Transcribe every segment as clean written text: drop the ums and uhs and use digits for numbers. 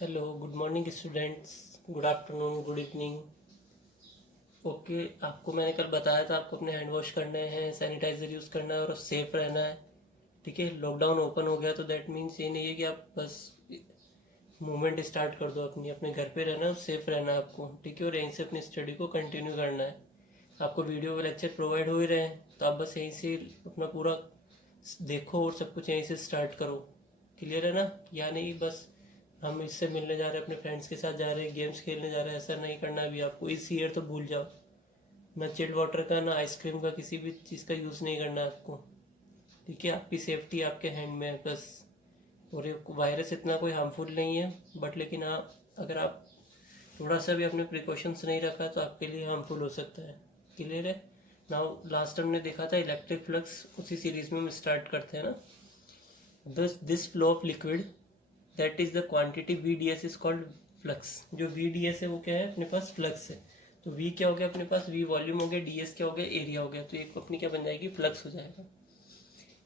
Hello, good morning students. Good afternoon, good evening. Okay, आपको मैंने कल बताया था आपको अपने हैंड वॉश करने हैं, सैनिटाइजर यूज़ करना है और सेफ रहना है। ठीक है, लॉकडाउन ओपन हो गया तो दैट मीन्स ये नहीं है कि आप बस मूवमेंट स्टार्ट कर दो, अपनी अपने घर पे रहना और सेफ रहना है आपको। ठीक है, और यहीं से अपनी स्टडी को कंटिन्यू करना है। आपको वीडियो लेक्चर प्रोवाइड हो ही रहे हैं तो आप बस यहीं से अपना पूरा देखो और सब कुछ यहीं से स्टार्ट करो। क्लियर है ना? या नहीं बस हम इससे मिलने जा रहे हैं, अपने फ्रेंड्स के साथ जा रहे हैं, गेम्स खेलने जा रहे हैं, ऐसा नहीं करना अभी आपको। इस ईयर तो भूल जाओ, ना चिल्ड वाटर का ना आइसक्रीम का किसी भी चीज़ का यूज़ नहीं करना है आपको। ठीक है, आपकी सेफ्टी आपके हैंड में है बस। और ये वायरस इतना कोई हार्मफुल नहीं है, बट लेकिन हाँ, अगर आप थोड़ा सा भी अपने प्रिकॉशंस नहीं रखा तो आपके लिए हार्मफुल हो सकता है। क्लियर है? नाउ लास्ट हमने देखा था इलेक्ट्रिक फ्लक्स, उसी सीरीज में हम स्टार्ट करते हैं ना। This flow of liquid that is the quantity VDS is called flux. जो VDS है वो क्या है? अपने पास फ्लक्स है। तो V क्या हो गया अपने पास? V वॉल्यूम हो गया, DS क्या हो गया? एरिया हो गया। तो एक अपनी क्या बन जाएगी? फ्लक्स हो जाएगा।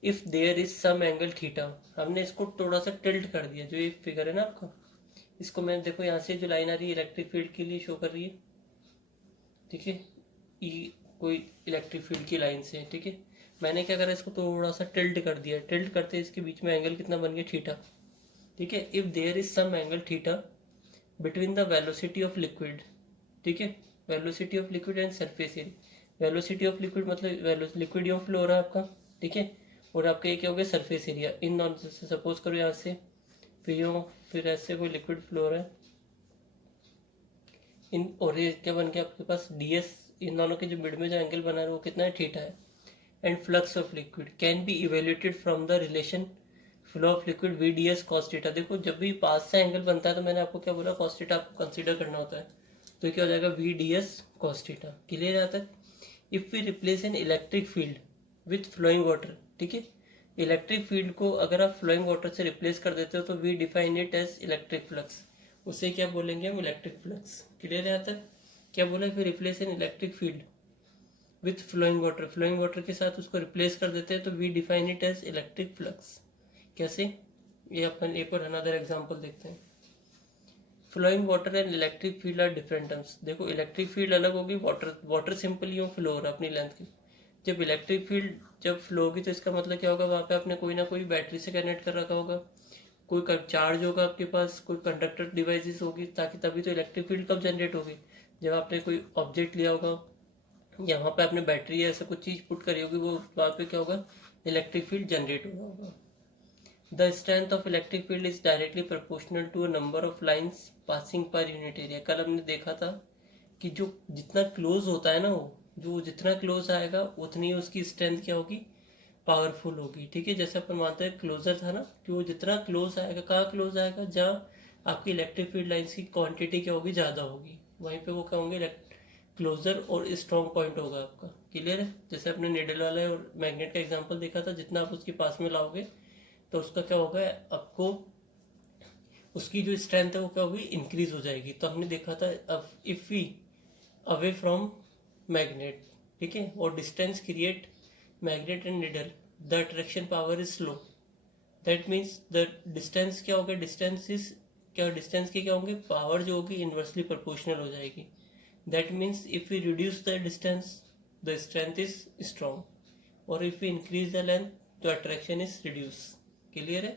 If there is some angle theta, हमने इसको थोड़ा सा टिल्ट कर दिया। जो ये फिगर है ना आपका, इसको मैं देखो यहाँ से जो लाइन आ रही है इलेक्ट्रिक फील्ड के लिए शो कर रही है। ठीक है, ई कोई इलेक्ट्रिक फील्ड की लाइन से। ठीक है, मैंने क्या करा, इसको थोड़ा सा टिल्ट कर दिया। टिल्ट करते इसके बीच में एंगल कितना बन गया? थीटा। ठीक है, if there is some angle theta between the velocity of liquid. ठीक है, velocity of liquid and surface area. Velocity of liquid मतलब लिक्विड यहाँ फ्लो हो रहा है आपका। ठीक है, और आपका ये क्या हो गया? Surface area. इन दोनों से सपोज करो यहाँ से, फिर ऐसे कोई लिक्विड फ्लो हो रहा है इन, और ये क्या बन गया आपके पास? DS। इन दोनों के जो मिड में जो एंगल बना है वो कितना है? थीटा है। And flux of liquid can be evaluated from the relation flow of liquid VDS cos theta. देखो, जब भी पास से एंगल बनता है तो मैंने आपको क्या बोला? cos थीटा आपको कंसीडर करना होता है। तो ये क्या हो जाएगा? VDS cos theta. क्लियर है? तक if we replace an electric field with flowing water. ठीक है, इलेक्ट्रिक फील्ड को अगर आप फ्लोइंग वाटर से रिप्लेस कर देते हो तो we define it as electric flux. उसे क्या बोलेंगे हम? Electric flux. क्लियर है? तक क्या बोला? फिर replace an electric field with flowing water, flowing water के साथ उसको रिप्लेस कर देते हैं तो we define it as electric flux. कैसे? ये अपन एक और अनदर एग्जांपल देखते हैं। Flowing water and electric field are different terms. देखो, इलेक्ट्रिक फील्ड अलग होगी, वाटर वाटर सिंपली वो फ्लो हो रहा है अपनी लेंथ की। जब इलेक्ट्रिक फील्ड जब फ्लो होगी तो इसका मतलब क्या होगा? वहाँ पे आपने कोई ना कोई बैटरी से कनेक्ट कर रखा होगा, कोई चार्ज होगा आपके पास, कोई कंडक्टर डिवाइसेस होगी, ताकि तभी तो इलेक्ट्रिक फील्ड कब जनरेट होगी? जब आपने कोई ऑब्जेक्ट लिया होगा या वहाँ पे आपने बैटरी या ऐसा कुछ चीज़ पुट करी होगी, वो वहाँ पे क्या होगा? इलेक्ट्रिक फील्ड जनरेट हुआ होगा। The strength of electric field is directly proportional to a number of lines passing per unit area. कल हमने देखा था कि जो जितना क्लोज होता है ना, वो जो जितना क्लोज आएगा उतनी उसकी स्ट्रेंथ क्या होगी? पावरफुल होगी। ठीक है, जैसे अपन मानते हैं क्लोजर था ना, कि वो जितना क्लोज आएगा, कहाँ क्लोज आएगा? जहाँ आपकी इलेक्ट्रिक फील्ड लाइन्स की क्वांटिटी क्या होगी? ज़्यादा होगी, वहीं पे वो क्या होंगे? क्लोजर और स्ट्रॉन्ग पॉइंट होगा आपका। क्लियर है? जैसे अपने निडल वाला और मैग्नेट का एग्जांपल देखा था, जितना आप उसके पास में लाओगे तो उसका क्या होगा? आपको उसकी जो स्ट्रेंथ है वो क्या होगी? इंक्रीज हो जाएगी। तो हमने देखा था, अब if we away from magnet, ठीक है, और distance create magnet and needle, the attraction power is slow. That means the distance क्या होगा? डिस्टेंस इज क्या? डिस्टेंस की क्या होंगे? पावर जो होगी इन्वर्सली प्रोपोर्शनल हो जाएगी। That means if we reduce the distance the strength is strong, और if we increase the length the attraction is reduce. Clear है?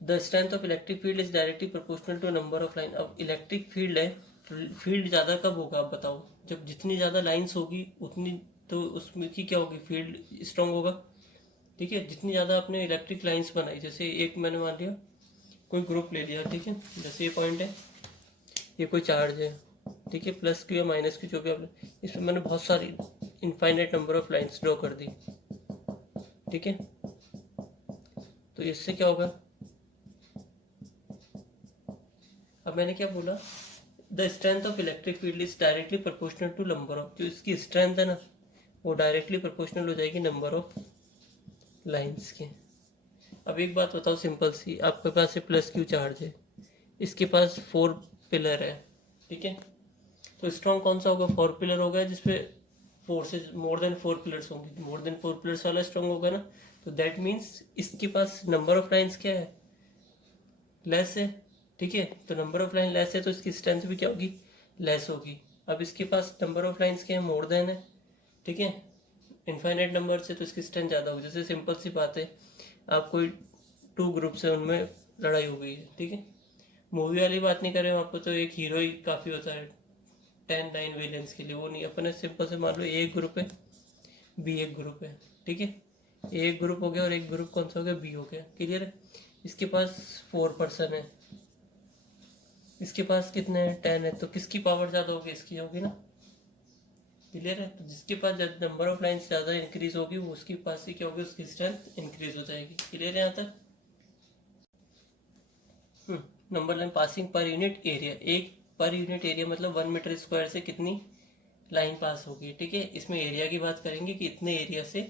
The strength of electric field is directly proportional to number of line. अब electric field है, field ज़्यादा कब होगा आप बताओ? जब जितनी ज़्यादा लाइन्स होगी उतनी तो उसमें की क्या होगी? फील्ड स्ट्रॉन्ग होगा। ठीक है, जितनी ज़्यादा आपने इलेक्ट्रिक लाइन्स बनाई, जैसे एक मैंने मान लिया कोई ग्रुप ले लिया, ठीक है, जैसे ये पॉइंट है, ये कोई चार्ज है, ठीक है, प्लस क्यू या माइनस क्यू जो भी आपने, इसमें मैंने बहुत सारी infinite number of lines draw कर दी। ठीक है, तो इससे क्या होगा? अब मैंने क्या बोला? The strength of electric field is directly proportional to number of, जो इसकी स्ट्रेंथ है ना, वो डायरेक्टली प्रोपोर्शनल हो जाएगी नंबर ऑफ लाइन्स के। अब एक बात बताओ सिंपल सी, आपके पास ये प्लस क्यू चार्ज है, इसके पास 4 पिलर है, ठीक है, तो स्ट्रॉन्ग कौन सा होगा? 4 पिलर होगा, जिसपे फोर्सेज मोर देन 4 पिलर्स होंगे, मोर देन 4 पिलर्स वाला स्ट्रॉन्ग होगा ना। तो दैट मीन्स इसके पास नंबर ऑफ लाइन्स क्या है? लेस है। ठीक है। तो नंबर ऑफ लाइन लेस है तो इसकी स्ट्रेंथ भी क्या होगी, लेस होगी। अब इसके पास नंबर ऑफ लाइन्स के मोर देन है, ठीक है, इनफाइनाइट नंबर से, तो इसकी स्ट्रेंथ ज़्यादा होगी। जैसे सिंपल सी बात है, आप कोई 2 ग्रुप्स है, उनमें लड़ाई हो गई है, ठीक है, मूवी वाली बात नहीं कर रहे हैं आपको, तो एक हीरो ही काफ़ी होता है 10-9 विलेंस के लिए, वो नहीं। अपने सिंपल से मान लो ए एक ग्रुप है, बी एक ग्रुप है, ठीक है, ए एक ग्रुप हो गया और एक ग्रुप कौन सा हो गया, बी हो गया, क्लियर है। इसके पास 4 पर्सन है, इसके पास कितने हैं, 10 है, तो किसकी पावर ज़्यादा होगी, इसकी होगी ना, क्लियर है। तो जिसके पास नंबर ऑफ लाइन्स ज़्यादा इंक्रीज होगी, वो उसके पास ही क्या होगी, उसकी स्ट्रेंथ इंक्रीज हो जाएगी, क्लियर है यहाँ तक। Number line passing per unit area, एक पर यूनिट एरिया मतलब 1 मीटर स्क्वायर से कितनी लाइन पास होगी, ठीक है। इसमें एरिया की बात करेंगे कि इतने एरिया से,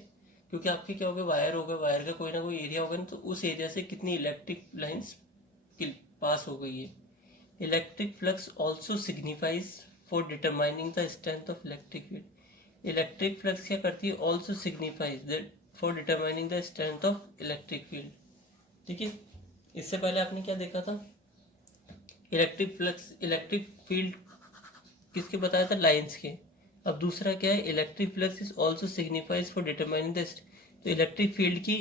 क्योंकि आपके क्या होगा, वायर होगा, वायर का कोई ना कोई एरिया होगा ना, तो उस एरिया से कितनी इलेक्ट्रिक लाइन्स पास हो गई है। Electric flux also signifies for determining the strength of electric field. Electric flux क्या करती है, also signifies that for determining the strength of electric field, ठीक है। इससे पहले आपने क्या देखा था, इलेक्ट्रिक फ्लक्स, इलेक्ट्रिक फील्ड किसके बताया था, लाइंस के। अब दूसरा क्या है, electric flux is also signifies for determining the, तो इलेक्ट्रिक फील्ड की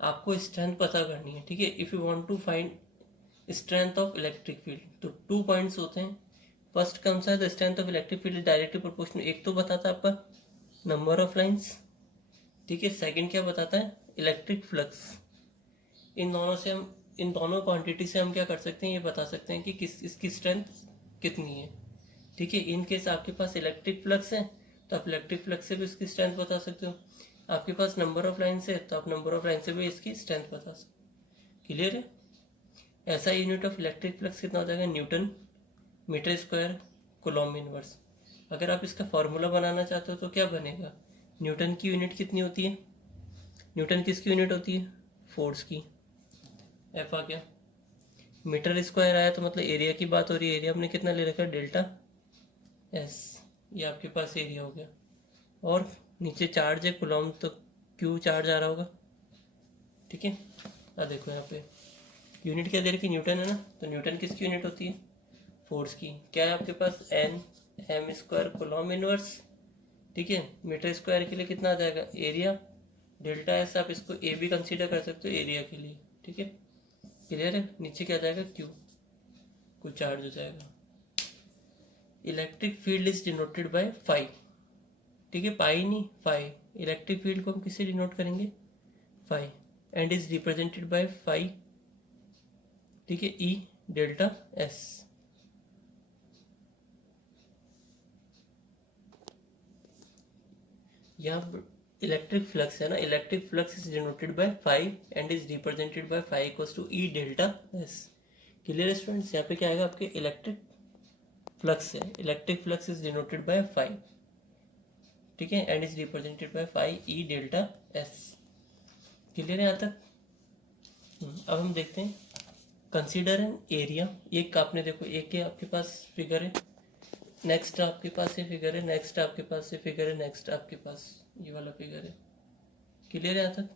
आपको स्ट्रेंथ पता करनी है, ठीक है। If you want to find strength of electric field, तो 2 पॉइंट्स होते हैं। फर्स्ट कौन सा है, the strength of electric field directly proportional, एक तो बताता है आपका नंबर ऑफ लाइंस, ठीक है। सेकंड क्या बताता है, इलेक्ट्रिक फ्लक्स। इन दोनों से हम, इन दोनों क्वांटिटी से हम क्या कर सकते हैं, ये बता सकते हैं कि किस, इसकी स्ट्रेंथ कितनी है, ठीक है। इन केस आपके पास इलेक्ट्रिक फ्लक्स है, तो आप इलेक्ट्रिक फ्लक्स से भी इसकी स्ट्रेंथ बता सकते हो। आपके पास नंबर ऑफ लाइन है, तो आप नंबर ऑफ लाइन से भी इसकी स्ट्रेंथ बता सकते हो, क्लियर है। ऐसा यूनिट ऑफ इलेक्ट्रिक फ्लक्स कितना हो जाएगा, newton metre square coulomb inverse. अगर आप इसका फॉर्मूला बनाना चाहते हो तो क्या बनेगा, न्यूटन की यूनिट कितनी होती है, न्यूटन किसकी यूनिट होती है, फोर्स की, एफ आ गया। मीटर स्क्वायर आया तो मतलब एरिया की बात हो रही है, एरिया हमने कितना ले रखा है, डेल्टा एस, ये आपके पास एरिया हो गया। और नीचे चार्ज है कूलॉम, तो क्यू चार्ज आ रहा होगा, ठीक है। देखो यहाँ पे यूनिट क्या दे रखी, न्यूटन है ना, तो न्यूटन किसकी यूनिट होती है, फोर्स की। क्या है आपके पास, N M square coulomb inverse, ठीक है। मीटर स्क्वायर के लिए कितना आ जाएगा, एरिया डेल्टा एस, आप इसको ए भी कंसीडर कर सकते हो एरिया के लिए, ठीक है, क्लियर है। नीचे क्या जाएगा, क्यू, कुछ चार्ज हो जाएगा। Electric field is denoted by phi, ठीक है, पाई नहीं फाई। इलेक्ट्रिक फील्ड को हम किससे डिनोट करेंगे, phi, and is represented by phi, ठीक है, ई डेल्टा एस। यहाँ इलेक्ट्रिक फ्लक्स है ना, electric flux is denoted by phi and is represented by phi equals to E delta S, clear students. यहाँ पे क्या आएगा, आपके इलेक्ट्रिक फ्लक्स है, electric flux is denoted by phi, ठीक है, and is represented by phi E delta S, clear है यहाँ तक। अब हम देखते हैं, कंसीडर एन एरिया। एक आपने देखो, एक के आपके पास फिगर है, नेक्स्ट आपके पास ये फिगर है, नेक्स्ट आपके पास ये फिगर है, नेक्स्ट आपके पास ये वाला फिगर है, क्लियर है यहाँ तक।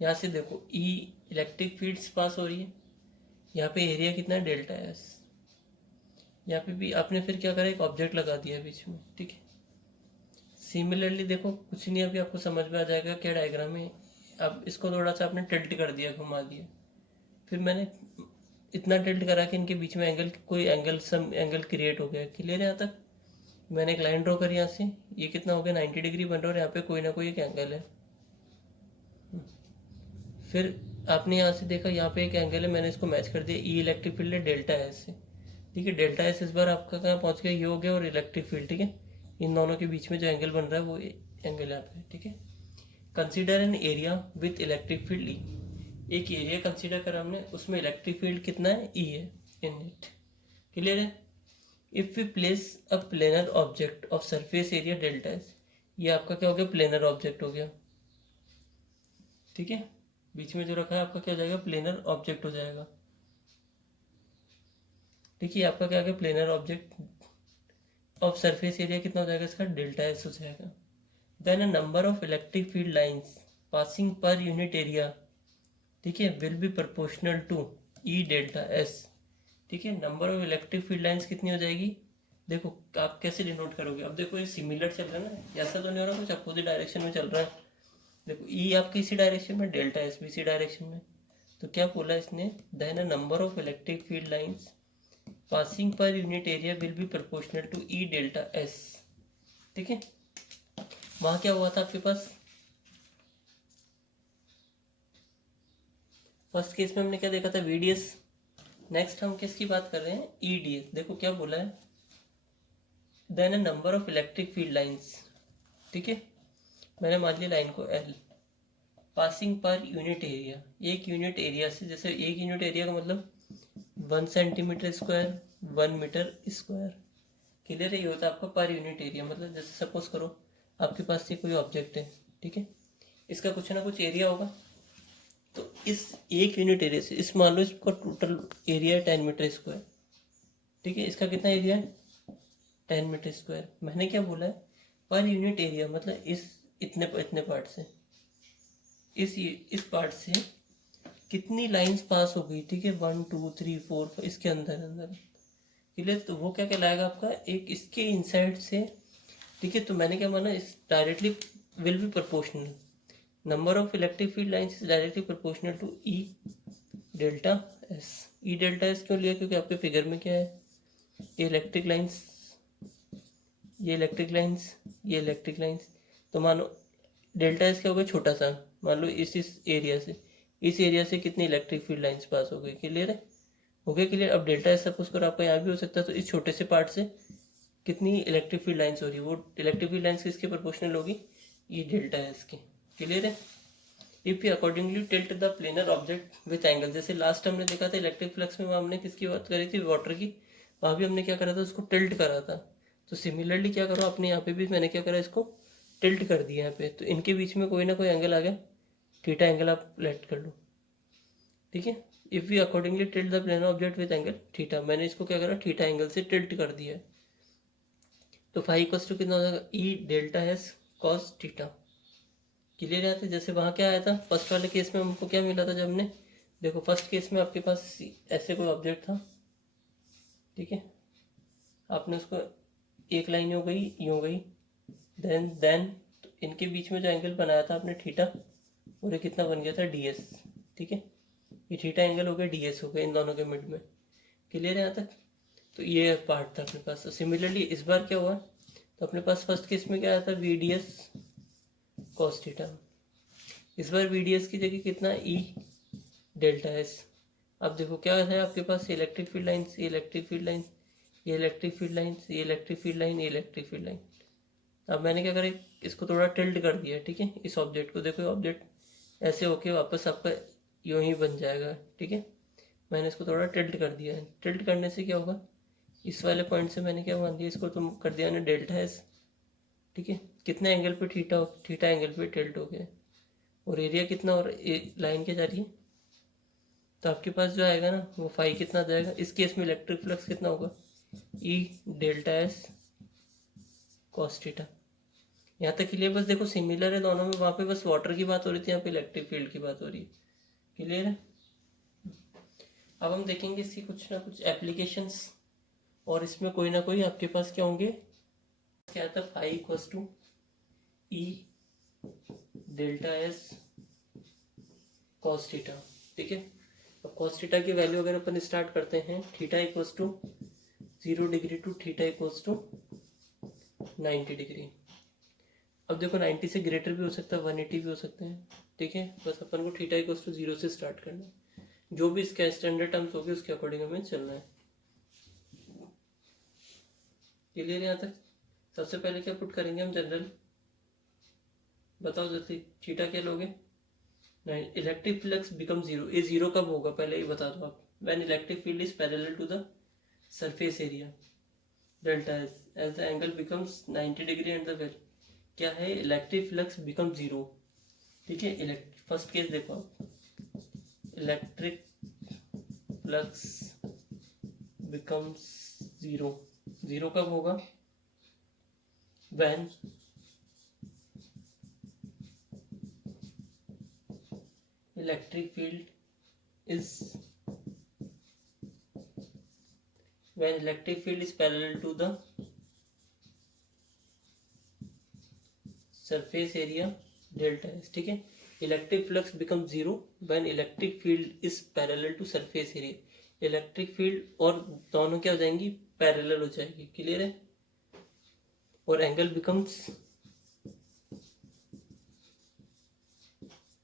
यहाँ से देखो ई इलेक्ट्रिक फील्ड्स पास हो रही है, यहाँ पे एरिया कितना है, डेल्टा एस। यहाँ पे भी आपने फिर क्या करा, एक ऑब्जेक्ट लगा दिया बीच में, ठीक है। सिमिलरली देखो, कुछ नहीं, अभी आपको समझ में आ जाएगा क्या डायग्राम है। अब इसको थोड़ा सा आपने टिल्ट कर दिया, घुमा दिया, फिर मैंने इतना टिल्ट करा कि इनके बीच में एंगल, कोई एंगल, सम एंगल क्रिएट हो गया, क्लियर है यहाँ तक। मैंने एक लाइन ड्रॉ करी यहाँ से, ये कितना हो गया, 90 डिग्री बन रहा है, और यहाँ पे कोई ना कोई एक एंगल है। फिर आपने यहाँ से देखा, यहाँ पे एक एंगल है, मैंने इसको मैच कर दिया, ई इलेक्ट्रिक फील्ड है डेल्टा एस से, ठीक है। डेल्टा एस इस बार आपका कहाँ पहुँच गया, ये हो गया, और इलेक्ट्रिक फील्ड, ठीक है। इन दोनों के बीच में जो एंगल बन रहा है वो एंगल यहाँ पे, ठीक है। Consider an area with electric field E, एक एरिया कंसीडर करा हमने, उसमें इलेक्ट्रिक फील्ड कितना है, ई है इन इट, क्लियर है। If we place a planar object of surface area delta S, ये आपका क्या हो गया, प्लेनर ऑब्जेक्ट हो गया, ठीक है। बीच में जो रखा है आपका क्या हो जाएगा, प्लेनर ऑब्जेक्ट हो जाएगा, ठीक है। आपका क्या हो गया, planar object of surface area कितना हो जाएगा इसका, डेल्टा एस हो जाएगा, then a number of electric field lines passing per unit area, ठीक है, will be proportional to E delta S. ठीक है, number of electric field lines कितनी हो जाएगी, देखो आप कैसे डिनोट करोगे। अब देखो ये सिमिलर चल रहा है ना, ऐसा तो नहीं हो रहा कुछ अपोजिट डायरेक्शन में चल रहा है। देखो ई आपकी इसी डायरेक्शन में, डेल्टा एस भी इसी डायरेक्शन में। तो क्या बोला इसने, then a number of electric field lines passing per unit area will be proportional to E delta S. ठीक है, वहां क्या हुआ था आपके पास, फर्स्ट केस में हमने क्या देखा था, वीडीएस। नेक्स्ट हम किसकी बात कर रहे हैं, ईडीएस। देखो क्या बोला है, then a number of electric field lines. ठीक है, मैंने मान लिया लाइन को L, passing per unit area, एक यूनिट एरिया से, जैसे एक यूनिट एरिया का मतलब 1 centimetre square 1 metre square. Clear है, ये होता है आपका पर यूनिट एरिया। मतलब जैसे सपोज करो आपके पास ये कोई ऑब्जेक्ट है, ठीक है, इसका कुछ ना कुछ एरिया होगा। तो इस एक यूनिट एरिया से, इस मान लो इसका टोटल एरिया है 10 मीटर स्क्वायर। ठीक है, इसका कितना एरिया है, 10 मीटर स्क्वायर। मैंने क्या बोला है, पर यूनिट एरिया, मतलब इस इतने इतने पार्ट से, इस पार्ट से कितनी लाइंस पास हो गई। ठीक है, 1 2 3 4 इसके अंदर अंदर। क्लियर, तो वो क्या कहलाएगा आपका, एक इसके इनसाइड से। ठीक है, तो मैंने क्या माना, is directly will be proportional, number of electric field lines is directly proportional to E delta S. E delta S क्यों लिया, क्योंकि आपके फिगर में क्या है, ये इलेक्ट्रिक लाइंस, ये इलेक्ट्रिक लाइंस, ये इलेक्ट्रिक लाइंस। तो मानो डेल्टा एस क्या होगा, छोटा सा, मान लो इस एरिया से, इस एरिया से कितनी इलेक्ट्रिक फील्ड लाइंस पास हो गई। क्लियर है, हो गया क्लियर। अब डेल्टा एस सपोज करो आपका यहाँ भी हो सकता है, तो इस छोटे से पार्ट से कितनी इलेक्ट्रिक फील्ड लाइंस हो रही है, वो इलेक्ट्रिक फील्ड लाइंस किसके प्रोपोर्शनल होगी, ये डेल्टा एस के। क्लियर है, if you accordingly tilt the planar object with angle, जैसे लास्ट हमने देखा था इलेक्ट्रिक फ्लक्स में, हमने किसकी बात करी थी, वाटर की। वहां भी हमने क्या करा था, उसको टिल्ट करा था। तो सिमिलरली क्या करो अपने यहाँ पे भी, मैंने क्या करा, इसको टिल्ट कर दिया यहाँ पे। तो इनके बीच में कोई ना कोई एंगल आ गया, थीटा एंगल आप लेट कर लो। ठीक है, if you accordingly tilt the planar object with angle theta, मैंने इसको क्या करा, थीटा एंगल से टिल्ट कर दिया है। तो फाइव इक्वल्स टू कितना हो जाएगा, ई delta S cos theta. Clear है, जैसे वहां क्या आया था फर्स्ट वाले केस में, हमको क्या मिला था जब हमने, देखो फर्स्ट केस में आपके पास ऐसे कोई ऑब्जेक्ट था। ठीक है, आपने उसको एक लाइन हो गई, ये हो गई, देन तो इनके बीच में जो एंगल बनाया था आपने थीटा, और ये कितना बन गया था, डीएस। ठीक है, ये थीटा एंगल हो गया, डीएस हो गया इन दोनों के मिड में। क्लियर है यहाँ तक, तो ये पार्ट था अपने पास। सिमिलरली इस बार क्या हुआ, तो अपने पास फर्स्ट केस में क्या आया था, V D S cos theta. इस बार वी डी एस की जगह कितना, ई डेल्टा एस। अब देखो क्या है आपके पास, इलेक्ट्रिक फील्ड लाइंस, ये इलेक्ट्रिक फील्ड लाइन, ये इलेक्ट्रिक फील्ड लाइंस, ये इलेक्ट्रिक फील्ड लाइन, ये इलेक्ट्रिक फील्ड लाइन। अब मैंने क्या करा, इसको थोड़ा टिल्ट कर दिया। ठीक है, इस ऑब्जेक्ट को, देखो ऑब्जेक्ट ऐसे होके वापस आपका यूं ही बन जाएगा। ठीक है, मैंने इसको थोड़ा टिल्ट कर दिया है। टिल्ट करने से क्या होगा, इस वाले पॉइंट से मैंने क्या मान दिया, इसको तुम कर दिया ना डेल्टा एस। ठीक है, कितने एंगल पे, थीटा, थीटा एंगल पे टिल्ट हो गया, और एरिया कितना, और लाइन क्या जा रही है। तो आपके पास जो आएगा ना वो फाई कितना जाएगा, इस केस में इलेक्ट्रिक फ्लक्स कितना होगा, ई डेल्टा एस कॉस थीटा। यहाँ तक क्लियर, बस देखो सिमिलर है दोनों में, वहाँ पे बस वाटर की बात हो रही थी, यहाँ पे इलेक्ट्रिक फील्ड की बात हो रही है। क्लियर है, अब हम देखेंगे इसकी कुछ ना कुछ एप्लीकेशंस, और इसमें कोई ना कोई आपके पास क्या होंगे, क्या था, phi equals to E delta S cos theta. ठीक है, अब कॉस थीटा की वैल्यू अगर अपन स्टार्ट करते हैं, theta equals to 0 degree to theta equals to 90 degree. अब देखो 90 से ग्रेटर भी हो सकता है, 180 भी हो सकते हैं। ठीक है, बस अपन को थीटा इक्वल्स टू 0 से स्टार्ट करना है, जो भी इसका स्टैंडर्ड टर्म्स होगी उसके अकॉर्डिंग हमें चलना है। क्लियर यहाँ तक, सबसे पहले क्या पुट करेंगे हम, जनरल बताओ जल्दी, थीटा क्या लोगे, नहीं, इलेक्ट्रिक फ्लक्स बिकम जीरो। ये जीरो कब होगा पहले ये बता दो आप, when electric field is parallel to the surface area delta S, as the angle becomes 90 degree and the value क्या है, इलेक्ट्रिक फ्लक्स बिकम जीरो। ठीक है, फर्स्ट केस देखो आप, electric flux becomes zero. Zero कब होगा, when electric field is when electric field is parallel to the surface area delta S. ठीक है, electric flux become zero when electric field is parallel to surface area. Electric field और दोनों क्या हो जाएंगी, parallel हो जाएगी. क्लियर है. और एंगल बिकम्स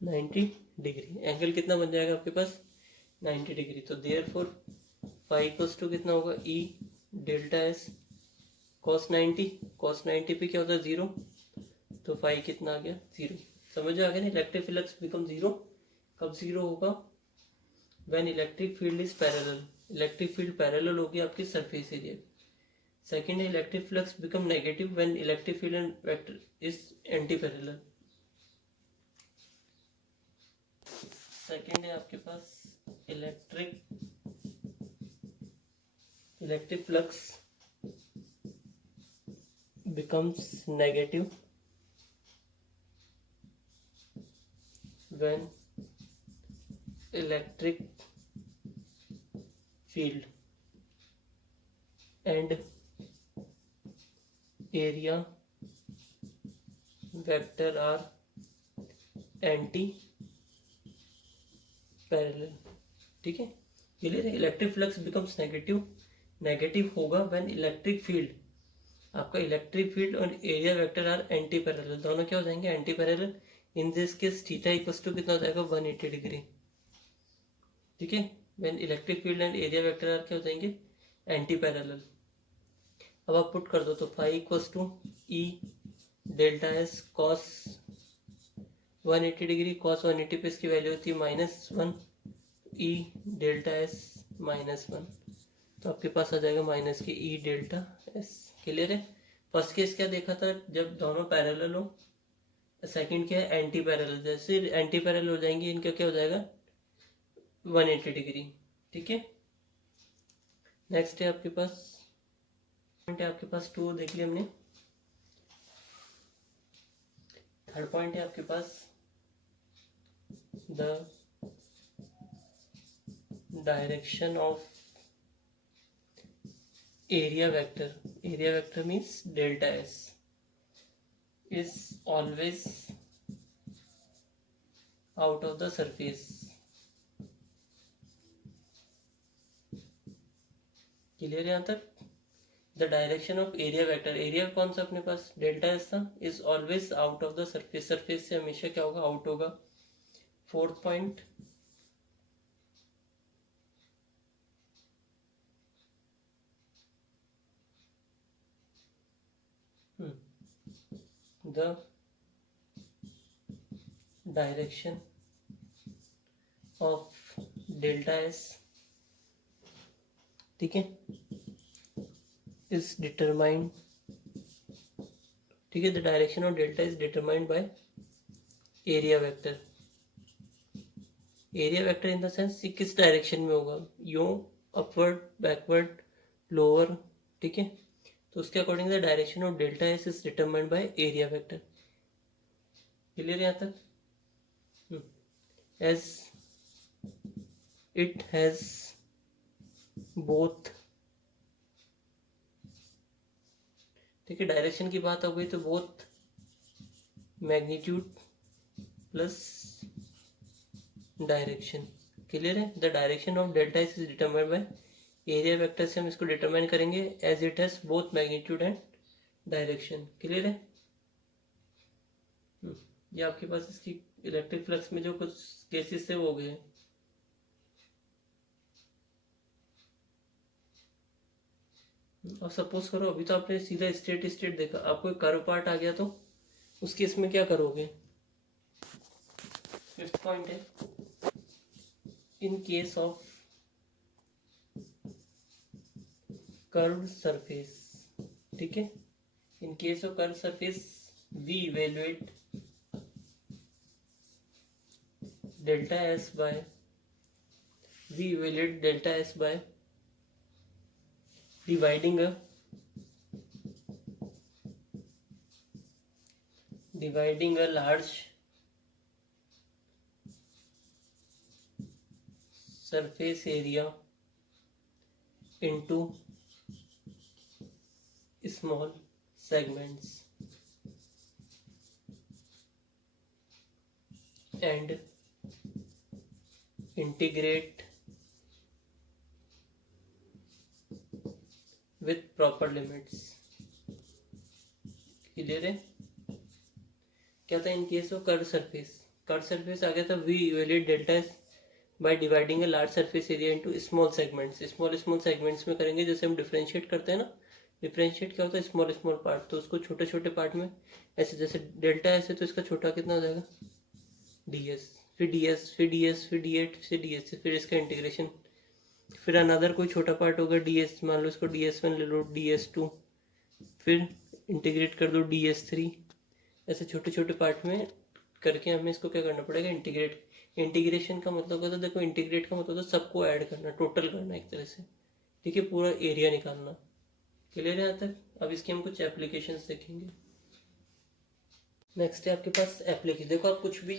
90 डिग्री. एंगल कितना बन जाएगा आपके पास, 90 डिग्री. तो देयरफॉर फाई इक्वल्स टू कितना होगा, ई डेल्टा एस कॉस 90. कॉस 90 पे क्या होता है, जीरो. तो फाई कितना आ गया, जीरो. समझ आ गया ना. Electric flux become zero. कब जीरो होगा, when electric field is parallel. Electric field parallel होगी आपकी सरफेस एरिया. सेकंड है electric flux become negative when electric field and vector is anti parallel. Second है आपके पास electric flux becomes negative when electric field and area vector are anti parallel. ठीक है, clear है. Electric flux becomes negative होगा when electric field, आपका electric field और area vector are anti parallel. दोनों क्या हो जाएंगे, anti parallel. In this case theta equals to कितना हो जाएगा, 180 डिग्री. ठीक है, when electric field and area vector are क्या हो जाएंगे, एंटी पैरेलल. अब आप पुट कर दो तो phi equals to E delta S cos 180 degree. Cos 180 पे इसकी वैल्यू होती है -1, ई डेल्टा एस -1. तो आपके पास आ जाएगा माइनस के ई डेल्टा एस. क्लियर है. फर्स्ट केस क्या देखा था, जब दोनों पैरेलल हो. सेकंड क्या है, एंटी पैरेलल. जैसे एंटी पैरेलल हो जाएंगे इनका क्या हो जाएगा, 180 डिग्री. ठीक है. नेक्स्ट है आपके पास पॉइंट है आपके पास 2 देख लिया हमने. थर्ड पॉइंट है आपके पास the direction of area vector means delta s is always out of the surface. Clear है यहाँ तक. The direction of area vector, area कौन सा अपने पास, डेल्टा एस था, is always out of the surface. Surface से हमेशा क्या होगा, आउट होगा. Fourth point, the direction of delta S, ठीक है, इज डिटरमाइंड. ठीक है, the direction of delta is determined by area vector. Area vector in the sense किस डायरेक्शन में होगा, यो अपवर्ड बैकवर्ड लोअर. ठीक है, तो उसके according the direction of delta S is determined by area vector. Clear यहाँ तक. As it has both. ठीक है, डायरेक्शन की बात हो गई तो both magnitude plus direction. Clear है. The direction of delta is determined by area vector से हम इसको डिटरमाइन करेंगे as it has both magnitude and direction. Clear है. ये आपके पास इसकी इलेक्ट्रिक फ्लक्स में जो कुछ केसेस थे वो हो गए. और सपोज करो अभी तो आपने सीधा स्ट्रेट देखा, आपको एक कर्व पार्ट आ गया तो उस केस में क्या करोगे. फिफ्थ पॉइंट है, in case of curved surface. ठीक है, in case of curved surface we evaluate delta s by dividing a large surface area into small segments and integrate with proper limits. Clear है? क्या था in case of curve surface आ गया था we evaluate delta S by dividing a large surface area into small segments में करेंगे। जैसे हम डिफरेंशिएट करते हैं ना, डिफरेंशिएट क्या होता है, स्मॉल पार्ट, तो उसको छोटे छोटे पार्ट में ऐसे, जैसे डेल्टा ऐसे, तो इसका छोटा कितना हो जाएगा ds, फिर ds, फिर ds, फिर d8, फिर ds, फिर इसका इंटीग्रेशन, फिर अनदर कोई छोटा पार्ट होगा ds, मान लो इसको ds1 ले लो, ds2, फिर इंटीग्रेट कर दो ds3। ऐसे छोटे छोटे पार्ट में करके हमें इसको क्या करना पड़ेगा, इंटीग्रेशन का मतलब होता है, देखो इंटीग्रेट का मतलब होता है सबको ऐड करना, टोटल करना एक तरह से, ठीक है, पूरा एरिया निकालना। क्लियर है यहाँ तक? अब इसके हम कुछ एप्लीकेशंस देखेंगे। नेक्स्ट है आपके पास एप्लीकेशन। देखो आप कुछ भी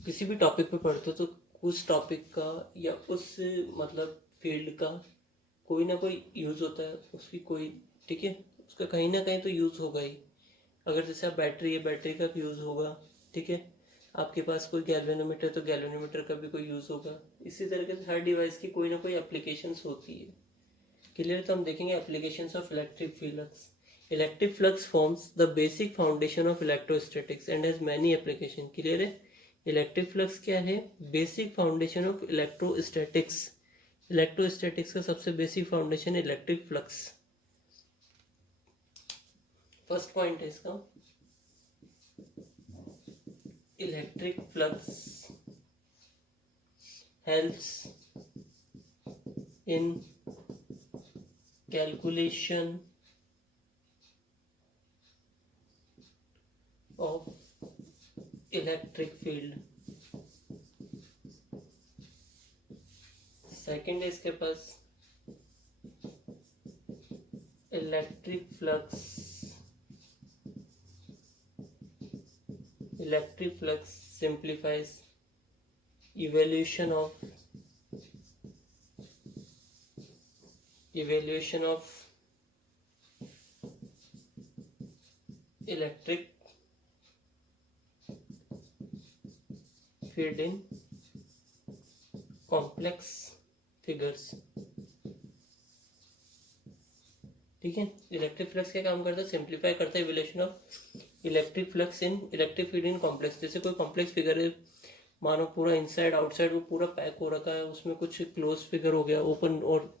किसी भी टॉपिक पे पढ़ते हो तो उस टॉपिक का या उस मतलब फील्ड का कोई ना कोई यूज़ होता है, उसकी कोई, ठीक है, उसका कहीं ना कहीं तो यूज़ होगा ही। अगर जैसे आप बैटरी है, बैटरी का भी यूज़ होगा, ठीक है, आपके पास कोई गैल्वेनोमीटर तो गैल्वेनोमीटर का भी कोई यूज़ होगा। इसी तरीके से हर डिवाइस की कोई ना कोई एप्लीकेशंस होती है। क्लियर? तो हम देखेंगे applications of electric flux. Electric flux forms the basic foundation of electrostatics and has many application. Clear है? इलेक्ट्रिक फ्लक्स क्या है? Basic foundation of electrostatics. Electrostatics का सबसे basic foundation electric flux. First point है इसका, electric flux helps in calculation of electric field। Second है इसके पास electric flux simplifies evaluation of electric field in complex figures। ठीक है, इलेक्ट्रिक फ्लक्स क्या काम करता है? सिंप्लीफाई करता है evolution of electric flux in electric field in complex. जैसे कोई कॉम्प्लेक्स फिगर है, मानो पूरा इनसाइड आउटसाइड वो पूरा पैक हो रखा है, उसमें कुछ क्लोज फिगर हो गया, ओपन, और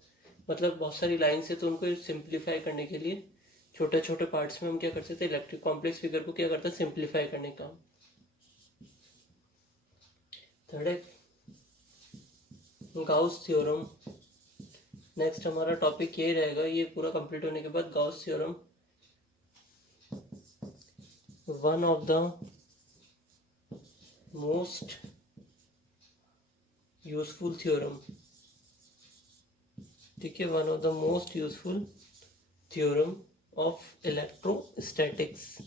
मतलब बहुत सारी लाइन्स है, तो उनको सिंप्लीफाई करने के लिए छोटे छोटे पार्ट्स में हम क्या कर सकते हैं, इलेक्ट्रिक कॉम्प्लेक्स फिगर को क्या करता है, सिंप्लीफाई करने का। थर्ड है गाउस थ्योरम। नेक्स्ट हमारा टॉपिक ये रहेगा, ये पूरा कंप्लीट होने के बाद Gauss theorem, one of the most useful theorem. ठीक है, one of the most useful theorem of electrostatics,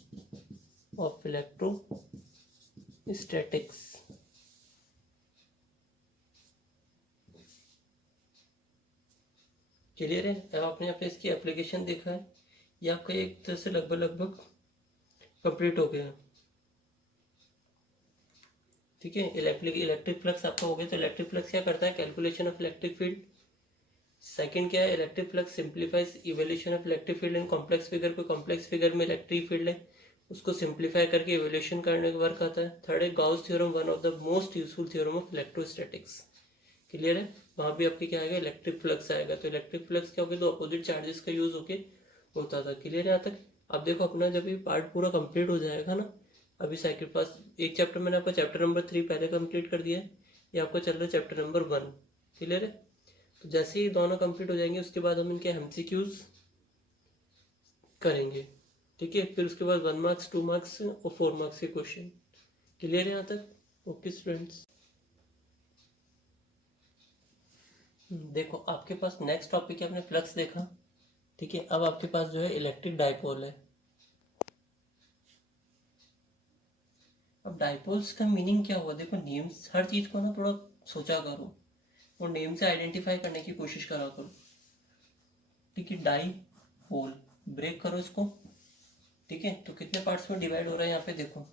clear है? अब आपने यहाँ पे इसकी एप्लीकेशन देखा है, ये आपका एक तरह से लगभग कंप्लीट हो गया। ठीक है, इलेक्ट्रिक फ्लक्स आपका हो गया। तो इलेक्ट्रिक फ्लक्स क्या करता है? Calculation of electric field. Second क्या है? Electric flux simplifies evolution of electric field in complex figure. कोई कॉम्प्लेक्स फिगर में इलेक्ट्रिक फील्ड है, उसको सिंप्लीफाई करके इवोल्यूशन करने का वर्क आता है। थर्ड है Gauss theorem, one of the most useful theorem of electrostatics. Clear है? वहां भी आपके क्या आएगा? इलेक्ट्रिक फ्लक्स आएगा। तो इलेक्ट्रिक फ्लक्स क्या होगा? तो अपोजिट चार्जेस का यूज होके होता था। क्लियर है यहाँ तक? अब देखो अपना जब ये पार्ट पूरा कंप्लीट हो जाएगा ना, अभी साइकिल पास एक चैप्टर मैंने आपका चैप्टर नंबर 3 पहले कंप्लीट कर दिया है, ये आपका चल रहा है चैप्टर नंबर 1। क्लियर है? तो जैसे ही दोनों कंप्लीट हो जाएंगे उसके बाद हम इनके एमसीक्यूज करेंगे। ठीक है, फिर उसके बाद 1 मार्क्स, 2 मार्क्स और 4 मार्क्स के क्वेश्चन। क्लियर है यहाँ तक? ओके स्टूडेंट्स, देखो आपके पास नेक्स्ट टॉपिक है, आपने फ्लक्स देखा, ठीक है, अब आपके पास जो है इलेक्ट्रिक डाइपोल है। अब डाइपोल्स का मीनिंग क्या हुआ? देखो नेम्स, हर चीज को ना थोड़ा सोचा करो। वो नेम से आइडेंटिफाई करने की कोशिश करा करो। ठीक है, डाई पोल, ब्रेक करो इसको। ठीक है, तो कितने पार्ट्स में डिवाइड हो रहा है यहाँ पे देखो,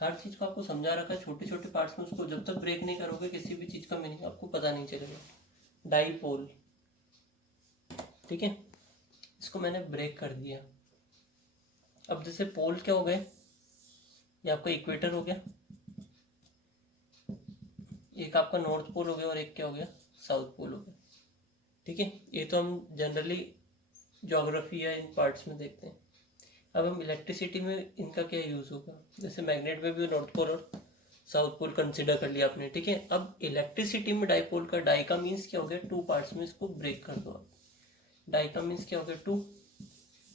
हर चीज को आपको समझा रखा है छोटे छोटे पार्ट्स में, उसको जब तक ब्रेक नहीं करोगे किसी भी चीज का मीनिंग आपको पता नहीं चलेगा। डाई पोल, ठीक है, इसको मैंने ब्रेक कर दिया। अब जैसे पोल क्या हो गए, ये आपका इक्वेटर हो गया, एक आपका नॉर्थ पोल हो गया और एक क्या हो गया, साउथ पोल हो गया। ठीक है, ये तो हम जनरली ज्योग्राफी या इन पार्ट्स में देखते हैं। अब हम इलेक्ट्रिसिटी में इनका क्या यूज होगा, जैसे मैग्नेट में भी नॉर्थ पोल और साउथ पोल कंसिडर कर लिया आपने। ठीक है, अब इलेक्ट्रिसिटी में डाईपोल का, डाई का मीन्स क्या हो गया, टू पार्ट्स में इसको ब्रेक कर दो आप। डाई का मीन्स क्या हो गया, टू,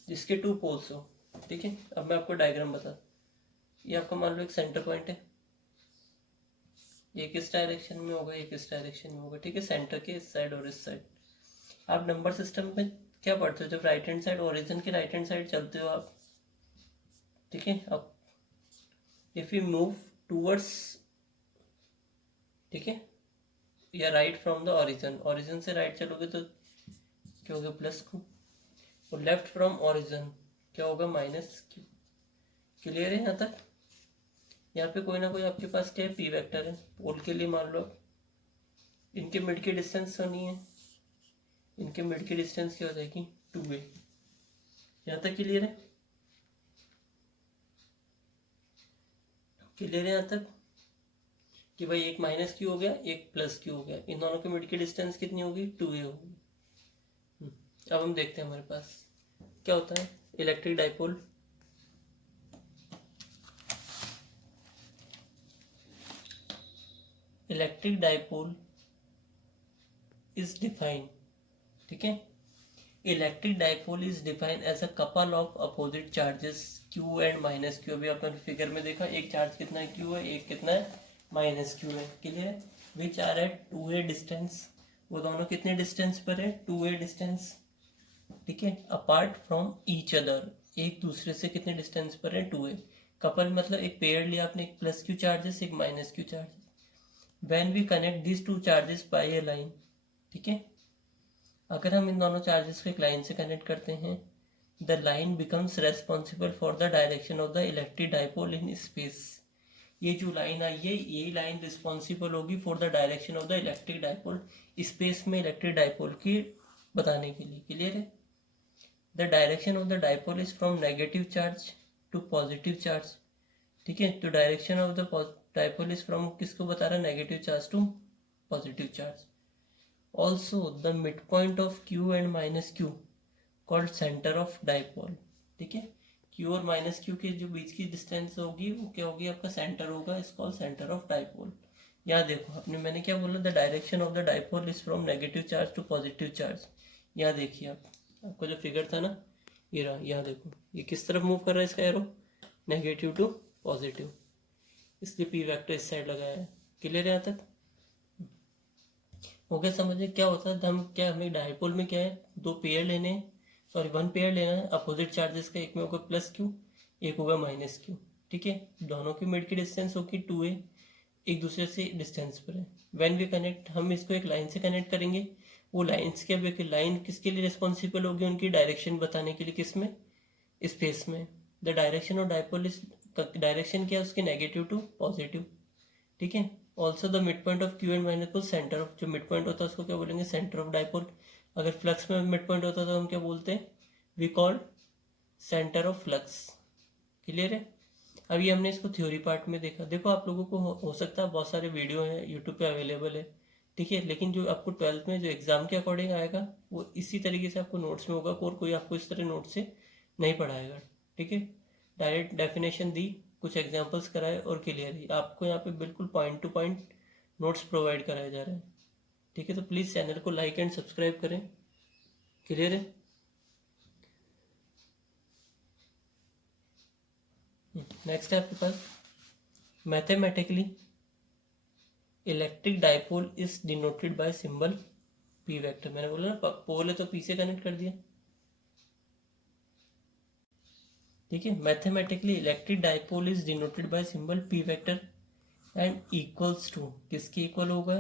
जिसके टू पोल्स हो। ठीक है, अब मैं आपको डायग्राम बता, ये आपका मान लो एक सेंटर पॉइंट है, एक इस डायरेक्शन में होगा, एक इस डायरेक्शन में होगा। ठीक है, सेंटर के इस साइड और इस साइड। आप नंबर सिस्टम में क्या पढ़ते हो, जब राइट हैंड साइड, ओरिजिन के राइट हैंड साइड चलते हो आप। ठीक है, अब इफ यू मूव टूवर्ड्स, ठीक है, या right from the origin, origin से राइट चलोगे तो क्या होगा, प्लस क्यू, और लेफ्ट फ्रॉम ओरिजिन क्या होगा, माइनस क्यू। क्लियर है यहाँ तक। यहाँ पे कोई ना कोई आपके पास क्या है, पी वेक्टर है। पोल के लिए मान लो इनके मिड की डिस्टेंस तो नहीं है, इनके मिड की डिस्टेंस क्या हो जाएगी, 2a। यहाँ तक क्लियर है, क्लियर है यहाँ तक कि भाई एक माइनस क्यू हो गया, एक प्लस क्यू हो गया, इन दोनों के मिड की डिस्टेंस कितनी होगी, 2a होगी। अब हम देखते हैं हमारे पास क्या होता है, electric dipole. Electric dipole is defined, ठीक है, electric dipole is defined as a couple of opposite charges q and minus q। अभी आपने फिगर में देखा, एक चार्ज कितना है, q है, एक कितना है, माइनस q है। क्लियर है, which are eight 2a distance, वो दोनों कितने डिस्टेंस पर है, 2a डिस्टेंस। ठीक है, अपार्ट फ्रॉम ईच अदर, एक दूसरे से कितने डिस्टेंस पर है, 2a। कपल मतलब एक पेयर लिया आपने, एक प्लस q चार्जेस, एक minus q charges. When we connect this two charges by a line, ठीक है, अगर हम इन दोनों चार्जेस को एक लाइन से कनेक्ट करते हैं, the line becomes responsible for the direction of the electric dipole in space. ये जो लाइन आई है, यही लाइन रिस्पॉन्सिबल होगी for the direction of the electric dipole space में, इलेक्ट्रिक डाइपोल की बताने के लिए। क्लियर है, the direction of the dipole is from negative charge to positive charge. ठीक है, तो direction of the dipole is from, किसको बता रहा है, negative charge to positive charge. Also, the midpoint of q and minus q called center of dipole। ठीक है, q और माइनस q के जो बीच की डिस्टेंस होगी वो क्या होगी, आपका सेंटर होगा, इस कॉल्ड सेंटर ऑफ डाइपोल। यहाँ देखो आपने, मैंने क्या बोला, the direction of the dipole is from negative charge to positive charge. यहाँ देखिए आप, आपका जो फिगर था ना, ये रहा, यहाँ देखो ये किस तरफ मूव कर रहा है इसका एरो, नेगेटिव टू पॉजिटिव, इसलिए पी वेक्टर इस साइड लगाया है। क्लियर है यहाँ तक, हो गया समझे क्या होता है। हम क्या, हमें डाइपोल में क्या है, दो पेयर लेने हैं, सॉरी वन पेयर लेना है अपोजिट चार्जेस का, एक में होगा प्लस क्यू, एक होगा माइनस क्यू। ठीक है, दोनों की मिड की डिस्टेंस होगी 2a, एक दूसरे से डिस्टेंस पर है। व्हेन वी कनेक्ट, हम इसको एक लाइन से कनेक्ट करेंगे, वो लाइन्स के, अब लाइन किसके लिए रिस्पॉन्सिबल होगी, उनकी डायरेक्शन बताने के लिए, किस में, स्पेस में। The direction of dipole is, direction क्या है उसकी, नेगेटिव टू पॉजिटिव। ठीक है, also the midpoint of q and minus pole, centre of, जो मिड पॉइंट होता है उसको क्या बोलेंगे, सेंटर ऑफ डाइपोल। अगर फ्लक्स में मिड पॉइंट होता है तो हम क्या बोलते हैं, we call centre of flux. Clear है, अभी हमने इसको थ्योरी पार्ट में देखा। देखो आप लोगों को हो सकता है बहुत सारे वीडियो हैं यूट्यूब पे अवेलेबल है, ठीक है, लेकिन जो आपको 12th में जो एग्जाम के अकॉर्डिंग आएगा वो इसी तरीके से आपको नोट्स में होगा, और कोई आपको इस तरह नोट से नहीं पढ़ाएगा। ठीक है, डायरेक्ट डेफिनेशन दी, कुछ एग्जांपल्स कराए और क्लियर ही, आपको यहाँ पे बिल्कुल point to point notes provide कराए जा रहे हैं। ठीक है, तो प्लीज़ चैनल को लाइक एंड सब्सक्राइब करें। क्लियर है, नेक्स्ट है आपके पास, mathematically electric dipole is denoted by symbol P vector. मैंने बोला ना पोल है तो पी से कनेक्ट कर दिया। ठीक है, mathematically electric dipole is denoted by symbol P vector and equals to, किसके इक्वल होगा,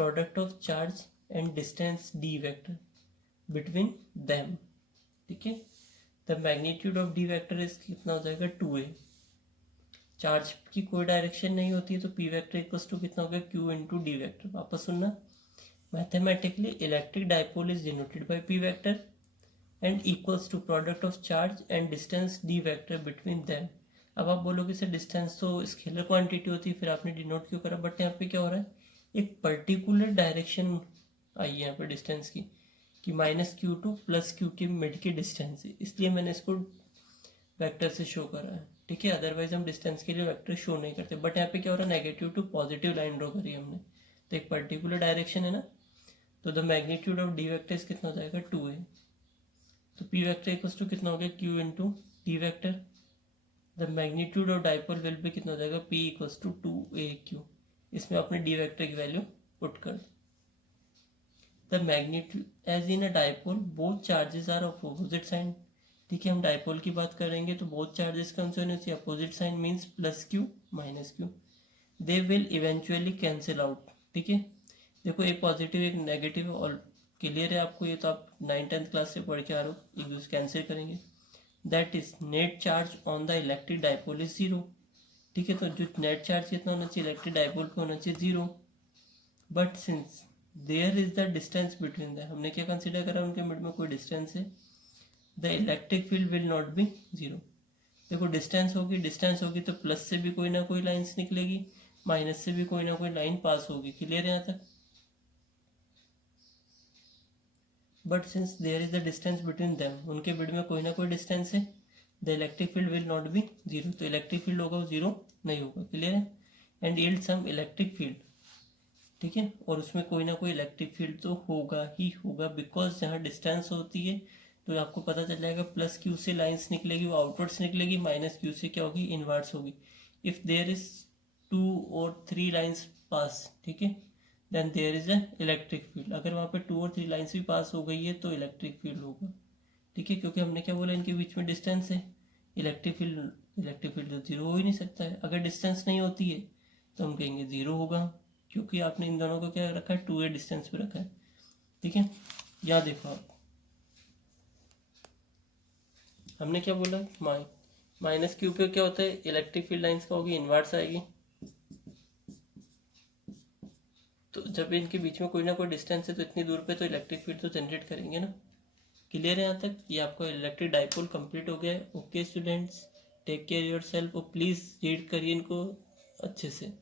product of charge and distance d vector between them, ठीक है। The magnitude of d vector is कितना हो जाएगा 2a। चार्ज की कोई डायरेक्शन नहीं होती है तो पी वेक्टर इक्वल्स टू कितना हो गया q इंटू डी वेक्टर। वापस सुनना, mathematically electric dipole is denoted by p vector and equals to product of charge and distance d vector between them. अब आप बोलोगे सर डिस्टेंस तो स्केलर क्वांटिटी होती है, फिर आपने डिनोट क्यों करा? बट यहाँ पे क्या हो रहा है, एक पर्टिकुलर डायरेक्शन आई है यहाँ पे डिस्टेंस की, कि -q टू +q के मिड की डिस्टेंस है, इसलिए मैंने इसको वेक्टर से शो करा है, ठीक है। अदरवाइज हम डिस्टेंस के लिए वेक्टर शो नहीं करते। बट यहाँ पे क्या हो रहा है, negative to positive line draw करी हमने, तो एक पर्टिकुलर डायरेक्शन है ना, तो the magnitude of d vector कितना हो जाएगा 2a। तो p वेक्टर इक्वल्स टू कितना हो गया q into D vector. The magnitude of dipole will भी कितना हो जाएगा p इक्वल्स टू 2aq। इसमें आपने डी वेक्टर की वैल्यू पुट कर दी। The magnitude as in a dipole both charges are of opposite sign, ठीक है। हम डाइपोल की बात करेंगे तो बोथ चार्जेस कौन से होने चाहिए, opposite sign means +q -q। They will eventually cancel out, ठीक है। देखो एक पॉजिटिव एक नेगेटिव और क्लियर है आपको, ये तो आप 9th-10th क्लास से पढ़ के आ रहे हो, एक दूसरे कैंसिल करेंगे। That is net charge on the electric dipole is 0, ठीक है। तो जो नेट चार्ज कितना होना चाहिए इलेक्ट्रिक डाइपोल पे होना चाहिए 0। But since there is the distance between the, हमने क्या कंसिडर करा, उनके मिड में कोई डिस्टेंस है, the electric field will not be 0। देखो डिस्टेंस होगी तो प्लस से भी कोई ना कोई लाइन्स निकलेगी, माइनस से भी कोई ना कोई लाइन पास होगी, क्लियर है यहाँ तक। But since there is the distance between them, उनके बीच में कोई ना कोई डिस्टेंस है, the electric field will not be 0, तो इलेक्ट्रिक फील्ड होगा वो 0 नहीं होगा, क्लियर है। And yield some electric field, ठीक है, और उसमें कोई ना कोई इलेक्ट्रिक फील्ड तो होगा ही होगा, बिकॉज जहाँ डिस्टेंस होती है तो आपको पता चल जाएगा +q से लाइन्स निकलेगी वो आउटवर्ड्स निकलेगी, -q से क्या होगी इनवर्ड्स होगी। इफ देयर इज 2 और 3 लाइन्स पास, ठीक है, then there is a electric field. अगर वहाँ पे 2 और 3 लाइन्स भी पास हो गई है तो इलेक्ट्रिक फील्ड होगा, ठीक है, क्योंकि हमने क्या बोला इनके बीच में डिस्टेंस है। इलेक्ट्रिक फील्ड तो 0 हो ही नहीं सकता है, अगर डिस्टेंस नहीं होती है तो हम कहेंगे 0 होगा, क्योंकि आपने इन दोनों को क्या रखा है 2a डिस्टेंस पे रखा है, ठीक है। यहाँ देखो आप, हमने क्या बोला, -q पे क्या होता है, इलेक्ट्रिक फील्ड लाइन्स का होगी इनवर्स आएगी, तो जब इनके बीच में कोई ना कोई डिस्टेंस है तो इतनी दूर पे तो इलेक्ट्रिक फील्ड तो जनरेट करेंगे ना, क्लियर है यहाँ तक। ये आपका इलेक्ट्रिक डाइपोल कंप्लीट हो गया है। Okay students, take care yourself और प्लीज़ रीड करिए इनको अच्छे से।